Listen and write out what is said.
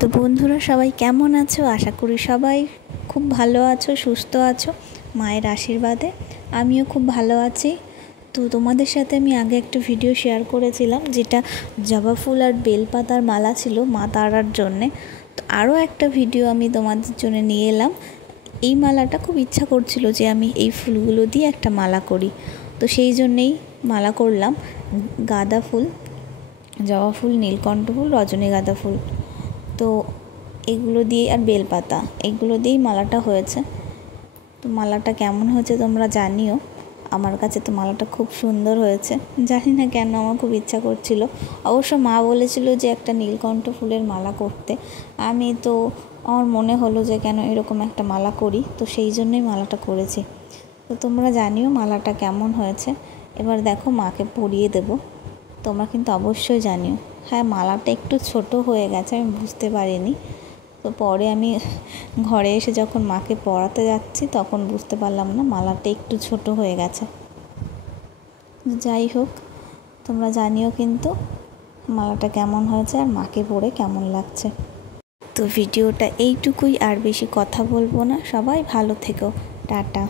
তো বন্ধুরা সবাই কেমন আছো? আশা করি সবাই খুব ভালো আছো, সুস্থ আছো মায়ের আশীর্বাদে। আমিও খুব ভালো আছি। তো তোমাদের সাথে আমি আগে একটা ভিডিও শেয়ার করেছিলাম, যেটা জবা ফুল আর বেলপাতার মালা ছিল মা তারার জন্যে। তো আরও একটা ভিডিও আমি তোমাদের জন্য নিয়ে এলাম। এই মালাটা খুব ইচ্ছা করছিল যে আমি এই ফুলগুলো দিয়ে একটা মালা করি, তো সেই জন্যেই মালা করলাম। গাঁদা ফুল, জবা ফুল, নীলকণ্ঠ ফুল, রজনীগন্ধা ফুল, তো এগুলো দিয়ে আর বেলপাতা, এগুলো দিয়েই মালাটা হয়েছে। তো মালাটা কেমন হয়েছে তোমরা জানিও। আমার কাছে তো মালাটা খুব সুন্দর হয়েছে, জানি না কেন আমার খুব ইচ্ছা করছিল। অবশ্য মা বলেছিল যে একটা নীলকণ্ঠ ফুলের মালা করতে, আমি তো আমার মনে হলো যে কেন এরকম একটা মালা করি, তো সেই জন্যই মালাটা করেছি। তো তোমরা জানিও মালাটা কেমন হয়েছে। এবার দেখো মাকে পরিয়ে দেবো, তোমরা কিন্তু অবশ্যই জানিও। হ্যাঁ, মালাটা একটু ছোট হয়ে গেছে, আমি বুঝতে পারিনি। তো পরে আমি ঘরে এসে যখন মাকে পরাতে যাচ্ছি তখন বুঝতে পারলাম না মালাটা একটু ছোট হয়ে গেছে। যাই হোক, তোমরা জানিও কিন্তু মালাটা কেমন হয়েছে আর মাকে পরে কেমন লাগছে। তো ভিডিওটা এইটুকুই, আর বেশি কথা বলবো না। সবাই ভালো থেকো, টাটা।